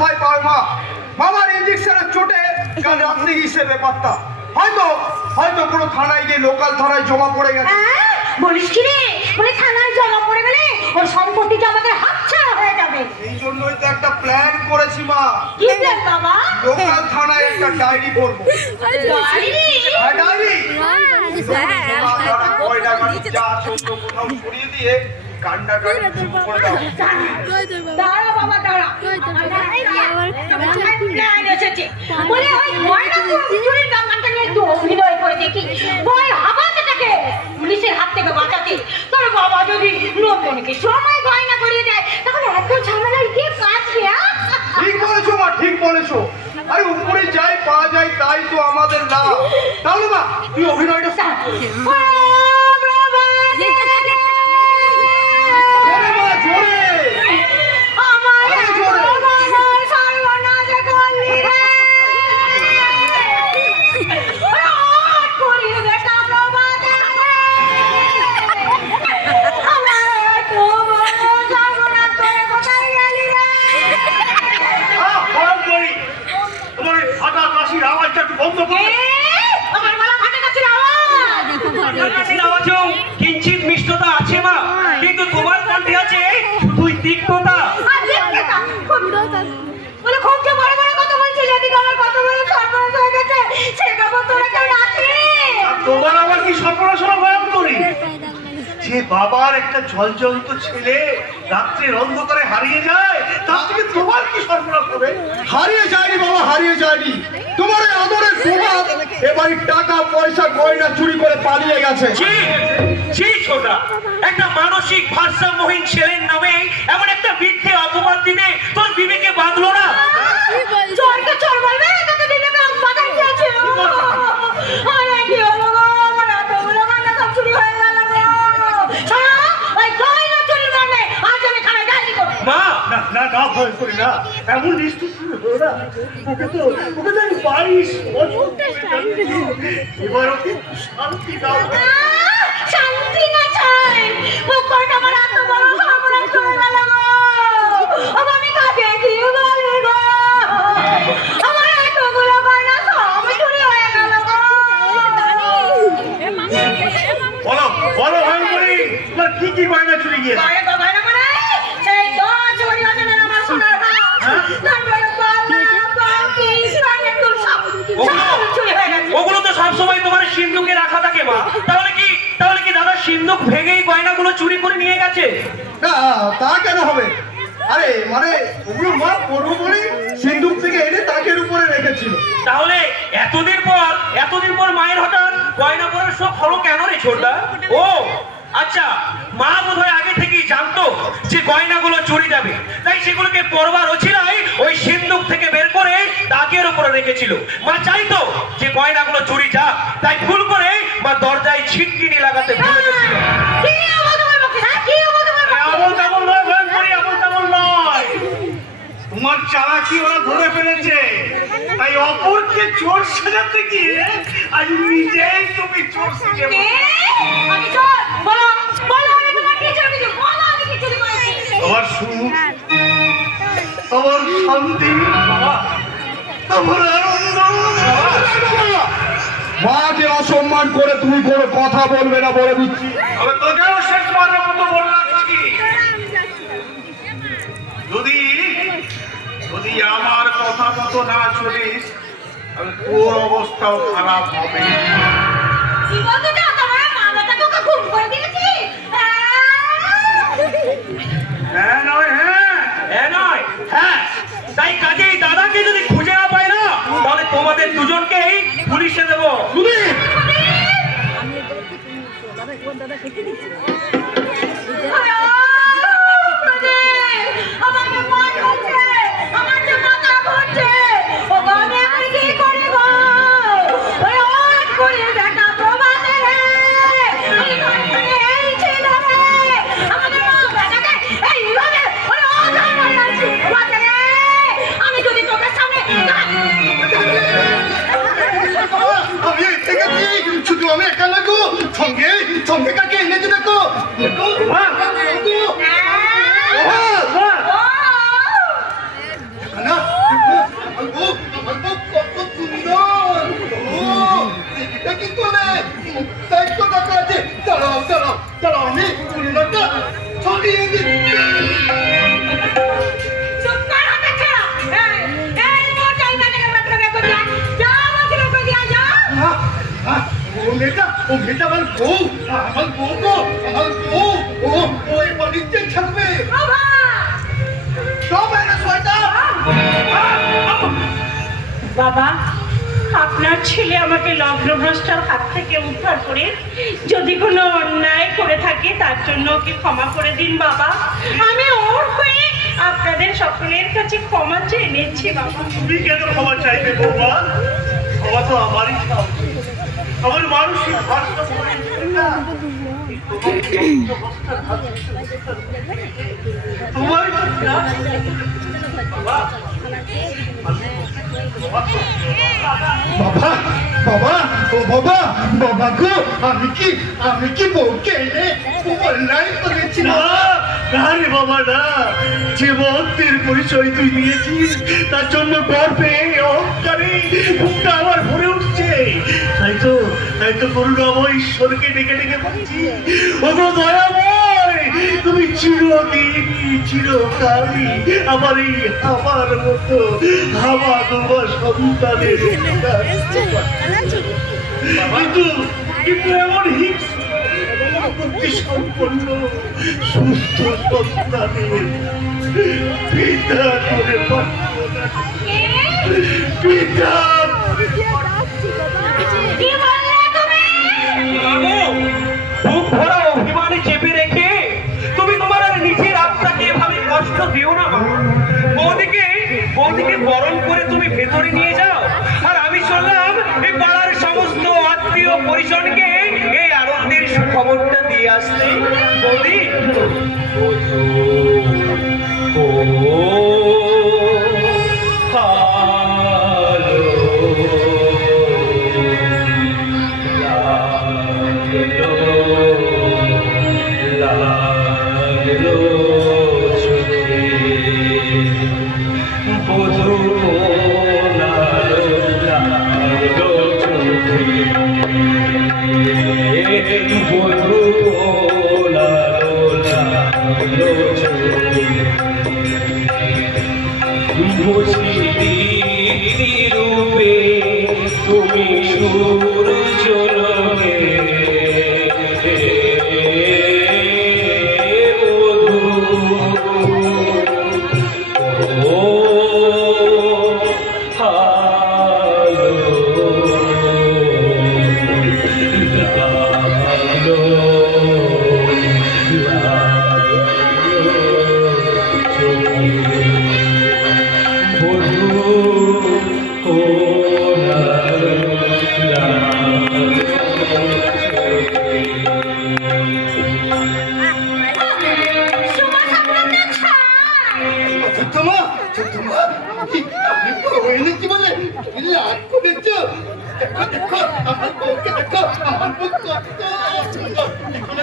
কোথায় পায় মা? মামার ইঞ্জেকশনের চোটে কাল রাত্রি হিসেবে পাত্তা। হয়তো হয়তো কোনো থানায় গিয়ে লোকাল থানায় জমা পড়ে গেছে। বলিস কি রে, বলে থানায় জমা পড়ে গেলে ওর সম্পত্তিটা আমাদের হাতছাড়া হয়ে যাবে। এই জন্যই তো একটা প্ল্যান করেছি মা। কি প্ল্যান বাবা? লোকাল থানায় একটা ডায়েরি করবো। ডায়েরি? হ্যাঁ, ডায়েরি। কোথাও সরিয়ে দিয়ে কান্ডাটা করে দাও। দাঁড়া বাবা দাঁড়া, প্ল্যান এসেছে। বলে ওই গয়না চুরির ব্যাপারটা নিয়ে একটু অভিনয় করে দেখি, বই হাবাটাকে পুলিশের হাত থেকে বাঁচাতে। তোর বাবা যদি নন্দনকে সময় গয়না করিয়ে দেয় তাহলে এত ঝামেলায় কে কাটবে? ঠিক বলেছো মা, ঠিক বলেছো। আরে উপরে যাই পাওয়া যায় তাই তো আমাদের লাভ। তাহলে মা তুই অভিনয়টা স্টার্ট কর। জোরে মা, জোরে। কিঞ্চিত মিষ্টতা আছে মা, কিন্তু তোমার কণ্ঠে আছে শুধুই তিক্ততা। তোমার আবার কি সর্বনাশনা ভয়ঙ্কর করি যে বাবার একটা জলজন্ত ছেলে রাত্রের অন্ধকারে হারিয়ে যায়, তার থেকে তোমার কি সর্বনাশ হবে? হারিয়ে যায়নি বাবা, হারিয়ে যায়নি। তোমার এই আদরের প্রভাব এবারে টাকা পয়সা গয়না চুরি করে পালিয়ে গেছে। ছোটা একটা মানসিক ভারসাম্যহীন ছেলের নামে এমন একটা মিথ্যে অপবাদ দিতে তোর বিবেকে বাঁধলো না? চোরকে চোর বলবে, তাতে বিবেকে বাঁধাই দিয়েছে। আরে কি হলো গো, আমার এতগুলো গয়না সব চুরি হয়ে গেল গো। শোনো, ওই গয়না চুরির জন্যে আজ আমি থানায় ডায়েরি করব। মা না না না, ভয় করি না, এমন নিষ্ঠুর হলো না। ওকে তো আমি 22 বছর এবার ওকে শান্তি দাও। শান্তি না চাই, মুখটা আমার এত বড় সর্বনাশ করে গেল গো। আমি কাকে কি বলি গো, আমার এতগুলো গয়না সব চুরি হয়ে গেল গো। বলো বলো ভয়ঙ্করী, তোমার কি কি গয়না চুরি গিয়েছে? গয়না মানে সেই 10 ভরি ওজনের আমার সোনার হার, তারপরে গয়না, বাকি, কানের দুল সব চুরি হয়ে গেছে। ওগুলো তো সবসময় তোমার সিন্ধুকে রাখা থাকে মা। তাহলে কি দাদা সিন্ধুক ভেঙেই গয়নাগুলো চুরি করে নিয়ে গেছে? না, তা কেন হবে? আরে মানে ওগুলো মা পড়বো বলে সিন্ধুক থেকে এনে তাকের উপরে রেখেছিল। তাহলে এতদিন পর মায়ের হঠাৎ গয়না পরার শখ হলো কেন রে ছোটদা? ও আচ্ছা, মা বোধহয় আগে থেকেই জানতো যে গয়নাগুলো চুরি যাবে, তাই সেগুলোকে পরবার অছিলায় ওই সিন্ধুক থেকে বের করে তাকের উপরে রেখেছিল। মা চাইতো যে গয়নাগুলো চুরি যাক, তাই ভুল করে মা দরজায় ছিটকিনি লাগাতে ভুলে গেছিল। কি আমল তোমার পক্ষে, হ্যাঁ? কি আমল তোমার পক্ষে? আমল তেমন নয় ভয়ঙ্করী, আমল তেমন নয়। তোমার চালাকি ওরা ধরে ফেলেছে, তাই অপরকে চোর সাজাতে গিয়ে আজ নিজেই তুমি চোর সেজে কে? আমি চোর? বলো, বলো, আমি তোমার কি চুরি করেছি? বলো, আমি কি চুরি করেছি? আমার সুখ, আমার শান্তি, আমার আনন্দ। মাকে অসম্মান করে তুমি কোনো কথা বলবে না বলে দিচ্ছি। আমি তোকেও শেষবারের মতো বললাম কি, যদি আমার কথা মতো না চলিস তাহলে তোর অবস্থাও খারাপ হবে। কি বলতে চাও? তোমার মামাটা তোকে খুন করে দিয়েছি? হ্যাঁ নয়, হ্যাঁ, তাই কাজেই দাদাকে যদি খুঁজে না পাই না, তাহলে তোমাদের দুজনকেই পুলিশে দেবো। আমি এর থেকে শুধু আমি একা লাগবো, সঙ্গে কাকে এনে দেবে চুপ কর হাতে ছাড়া। এই মোর গয়না টাকা মাত্র বের করে দিয়া। যা আমাকে বের করে দিয়া, যা। ও মেয়েটা আমার বউ গো, আমার বউ। ও এই বাড়িতে থাকবে। বাবা! সব এনে শয়তান। বাবা, আপনার ছেলে আমাকে লগ্নভ্রষ্টার হাত থেকে উদ্ধার করে যদি কোনো অন্যায় করে থাকে তার জন্য ওকে ক্ষমা করে দিন বাবা। আমি ওর হয়ে আপনাদের সকলের কাছে ক্ষমা চেয়ে নিচ্ছি বাবা। তুমি কেন ক্ষমা চাইবে বৌমা? ক্ষমা তো আমারই চাও। আমার মানসিক ভাষা তোমার বাবা বাবা ও বাবা বাবা গো, আমি কি বউকে এনে অন্যায় করেছি? না না রে বাবা না, যে মহত্বের পরিচয় তুই দিয়েছিস তার জন্য গর্বে অহংকারে বুকটা আমার ভরে উঠছে। তাই তো করুণাময় ঈশ্বরকে ডেকে ডেকে বলছি, ওগো দয়াময়, তুমি চিরকালই আমার মতো হাওয়া তোমার সন্তানের কিন্তু এমন সম্পন্ন সুস্থ সন্তানের পিতা করে পিতা কি বললে তুমি? বাবু, বুক ভরা অভিমানে চেপে রেখে তুমি তোমার আর নিজের আত্মাকে এভাবে কষ্ট দিও না বাবা। বৌদিকে বরণ করে তুমি ভেতরে নিয়ে যাও, আর আমি চললাম এই পাড়ার সমস্ত আত্মীয় পরিজনকে এই আনন্দের সুখবরটা দিয়ে আসতে। বৌদি, রূপে তুমি সূর্য লোকে শুভ স্বপ্ন ছাই। তোমার আমি বউ এনেছি বলে লাভ করেছো? দেখো আমার বউকে দেখো, আমার বউ কত সুন্দর।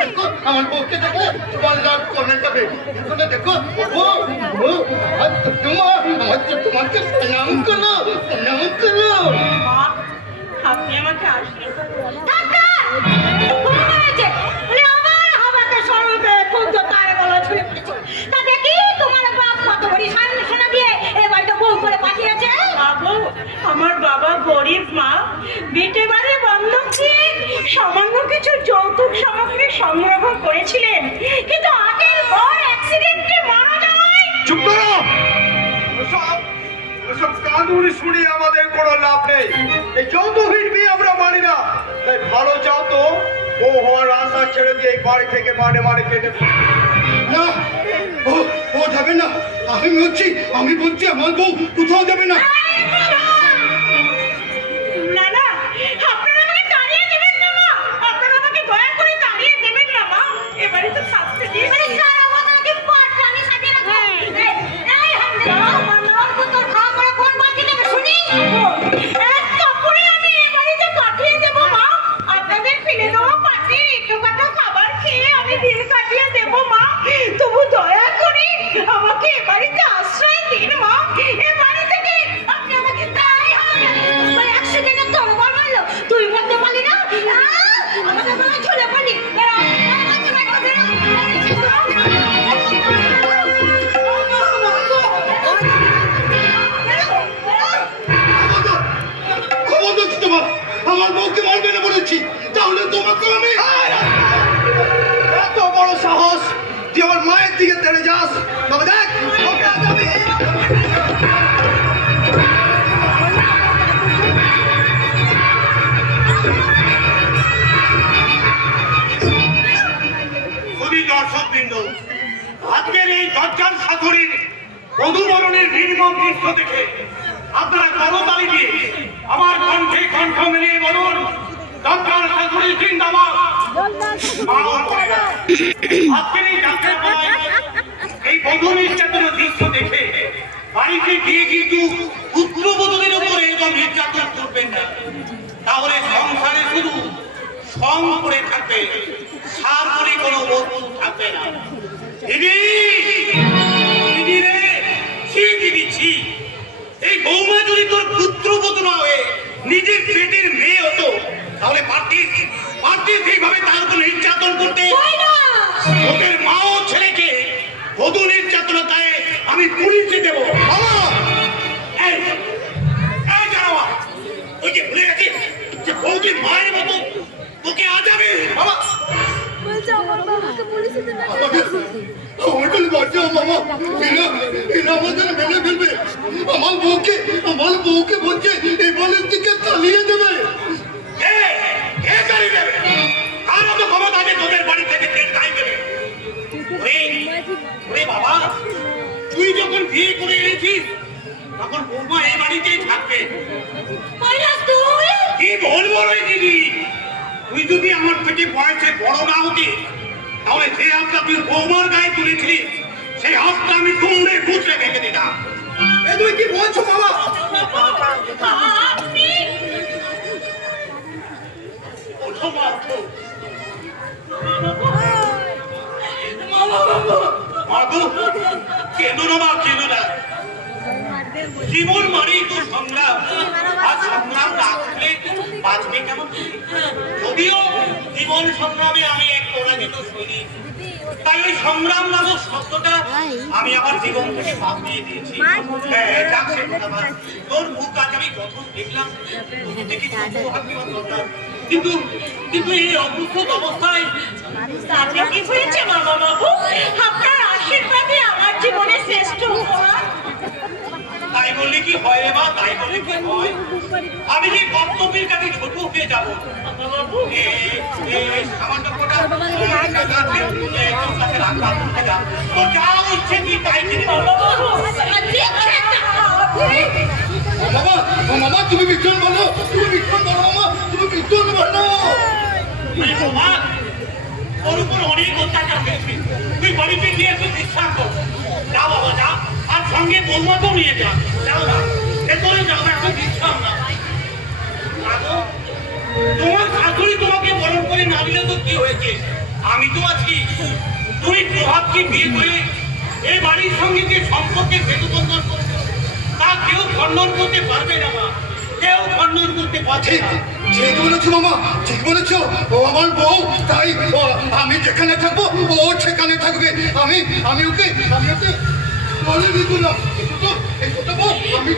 দেখো আমার বউকে দেখলে তোমার লাভ কমে যাবে। দেখো তোমাকে প্রণাম করো। মা, আপনি আমাকে আশীর্বাদ করুন। কাকা! খুব হয়েছে। বলে আমার হাবাতে স্বরূপে পূজ্য তারে গলা ছুঁড়ে পড়েছে। তা দেখি তোমার বাপ কত বড়ি সোনা দিয়ে এ বাড়িতে বউ করে পাঠিয়েছে। বাবু, আমার বাবা গরিব মা, বিটে বাড়ি বন্ধক দিয়ে সামান্য কিছু যৌতুক সামগ্রী সংগ্রহ করেছিলেন, কিন্তু আগের পর অ্যাক্সিডেন্টে মারা যায়। চুপ করো। ওসব কাঁদুনি শুনিয়ে আমাদের কোনো লাভ নেই। এই যৌতুকহীন বিয়ে আমরা মানি না। তাই ভালো যাও তো, বউ হওয়ার আশা ছেড়ে দিয়ে এই বাড়ি থেকে মানে কেটে না। ও যাবে না। আমি বলছি আমার বউ কোথাও যাবে না। না না, আপনারা আমাকে তাড়িয়ে দেবেন না মা, আপনারা আমাকে দয়া করে তাড়িয়ে দেবেন না মা, এবারে তো থাকতে দিয়ে এই সারা কথা কি পাটরানি সাজিয়ে রাখো। এই হামদি আমার নাম তোর খাওয়া করে কোন বাকি থেকে শুনি। এক কাপড়ে আমি এ বাড়িতে কাটিয়ে দেবো মা, আপনাদের ফেলে দেবো পাটি একটু কাটা খাবার খেয়ে আমি দিন কাটিয়ে দেবো মা, তবু দয়া করে আমাকে এ বাড়িতে আশ্রয় দিন মা, এ বাড়ি থেকে আপনি আমাকে চাস তবে দেখ তোকে আজ আমি দর্শকবৃন্দ, আজকের এই দজ্জাল শাশুড়ির বধূবরণের নির্মম দৃশ্য দেখে আপনারা করতালি দিয়ে আমার কণ্ঠে কণ্ঠ মিলিয়ে বলুন, দজ্জাল শাশুড়ি জিন্দাবাদ। মা ও বোনেরা, আজকের এই যাত্রার বেলায় এই বধূ নির্যাতনের দৃশ্য দেখে বাড়িতে গিয়ে কিন্তু পুত্রবধূদের উপরে এরকম নির্যাতন করবেন না, তাহলে সংসারে শুধু সং করে থাকবে, সার বলে কোনো বস্তু থাকবে না। দিদি, দিদি রে, ছি দিদি ছি। এই বৌমা যদি তোর পুত্রবধূ না হয়ে নিজের পেটের মেয়ে হতো, তাহলে পারতিস সেইভাবে তার উপর নির্যাতন করতে। ওদের মা ও ছেলেকে বধূ নির্যাতনতায় আমি পুলিশে দেব। এই জানোয়া, ওই যে ভুলে গেছি যে বৌদি মায়ের মতো তোকে আজ আমি বাবা বলছে আমার বাবাকে পুলিশে দেবে আমাকে বাঁচাও মামা, এরা আমাদের মেনে ফেলবে। আমার বউকে বলছে এই বাড়ির দিকে চালিয়ে দেবে। কে চালিয়ে দেবে? কার মতো ক্ষমতা আছে তোদের বাড়ি থেকে চালিয়ে দেবে? ওরে বাবা, তুই যখন বিয়ে করে এনেছিস তখন বৌমা এই বাড়িতেই থাকবে। কি বলবো রে দিদি, তুই যদি আমার থেকে বয়সে বড় না হতি, তাহলে যে হাতটা তুই বৌমার গায়ে তুলেছিলি সেই হাতটা আমি তুমড়ে খুঁজে ভেঙে দিতাম। এ তুই কি বলছো বাবা? ওঠো মা, ওঠো। মাগো, কেঁদো না মা, কেঁদো না। জীবন মানেই তো সংগ্রাম, আর সংগ্রাম না থাকলে বাঁচবে কেমন? যদিও জীবন সংগ্রামে আমি এক পরাজিত সৈনিক, তাই ওই সংগ্রাম নামক শব্দটা আমি আমার জীবন থেকে বাদ দিয়ে দিয়েছি। যাক সে কথা বাদ। তোর মুখ আজ আমি যখন দেখলাম দেখি কিন্তু এই অবস্থিত অবস্থায় তাতে কি হয়েছে মামা বাবু? আপনার আশীর্বাদে আমার জীবনে শ্রেষ্ঠ উপহার। তাই বললে কি হয় রে মা, তাই বললে কি হয়? আমি যে কর্তব্যের কাছে ছোট হয়ে যাব বাবু, সামান্য কোটা তো যা ইচ্ছে তুই তাই দিবি। মামা তুমি বিজ্ঞান বলো, মামা তুমি বিজ্ঞান বলো। বাবা, ওর উপর অনেক অত্যাচার হয়েছে, তুই বাড়িতে গিয়ে একটু বিশ্রাম কর। যা বাবা যা, আর সঙ্গে বৌমাকেও নিয়ে যা। যাও না, ভেতরে যাও, একটু বিশ্রাম না। তোমার শাশুড়ি তোমাকে বরণ করে না দিলে তো কি হয়েছে, আমি তো আছি। তুমি প্রভাবকে বিয়ে করে এই বাড়ির সঙ্গে যে সম্পর্কে সেতু বন্ধন করেছো, তা কেউ খণ্ডন করতে পারবে না মা, কেউ খণ্ডন করতে পারছে না। ঠিক বলেছো মামা, ঠিক বলেছো। ও আমার বউ, তাই আমি যেখানে থাকবো ও সেখানে থাকবে। আমি ওকে বলে দিলাম আমি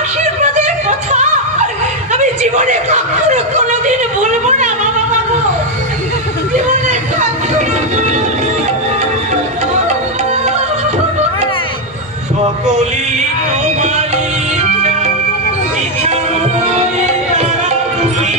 আশীর্বাদের কথা আমি জীবনে কখনো কোনোদিন বলবো না মামা বাবু, জীবনে সকলি তোমারি ইচ্ছা মনে তারা তুমি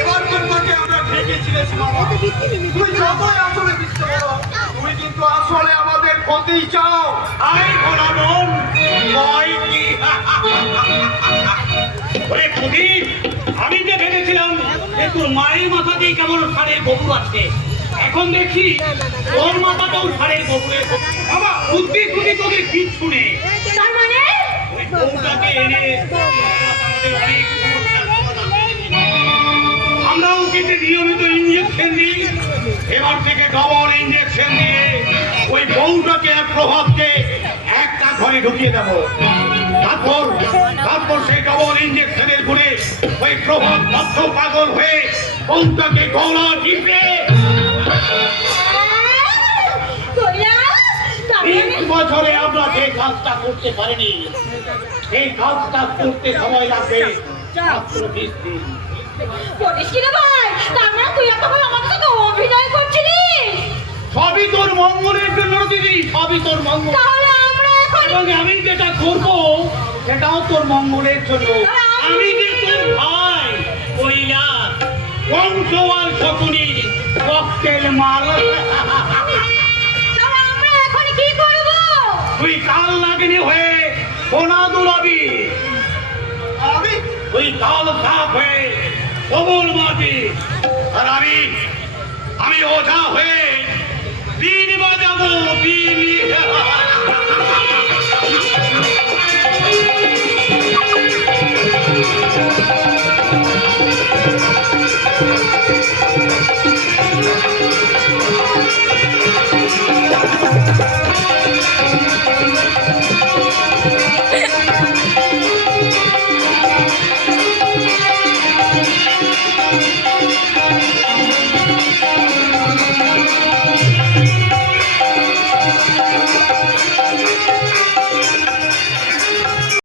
এবার তোমাকে আমরা ঠেকেছিলেছি বাবা। তুই যতই আসলে মিথ্যে বলো, তুই কিন্তু আসলে আমাদের ক্ষতি চাও। আই ভোলা মন ভয় কি? ওরে প্রদীপ, আমি যে ভেবেছিলাম যে তোর মায়ের মাথাতেই কেমন ষাঁড়ের গরু আছে, এখন দেখছি তোর মাথাটাও ষাঁড়ের গরুয়ের। বাবা বুদ্ধি শুনি তোদের কিচ্ছু নেই। তার মানে ওই বউটাকে এনে আমাদের অনেক সমস্যার সমাধান করে দিল। আমরা ওকে যে নিয়মিত ইঞ্জেকশন দিই, এবার থেকে ডবল ইঞ্জেকশন দিয়ে ওই বউটাকে প্রভাবকে একটা ঘরে ঢুকিয়ে দেবো। তারপর সেই ডবল ইঞ্জেকশনের গুণে ওই প্রভাব বদ্ধ পাগল হয়ে বউটাকে গলা টিপে বছরে আমরা যে কাজটা করতে পারিনি এই কাজটা করতে সময় লাগবে মাত্র 20 দিন। বলিস কি রে ভাই, তার মানে তুই এতক্ষণ আমাদের সাথে অভিনয় করছিলিস? সবই তোর মঙ্গলের জন্য দিদি, সবই তোর মঙ্গল। তাহলে আমরা এখন এবং আমি যেটা করব সেটাও তোর মঙ্গলের জন্য। আমি যে তোর ভাই কৈলাস, বংশ আর শকুনি ককটেল মাল। তাহলে আমরা এখন কি করব? তুই কাল নাগিনী হয়ে সোনা দুলাবি, আমি তুই কাল সাপ হয়ে কবল মারবি, আর আমি ওঝা হয়ে বিন বাজাবো, বিন।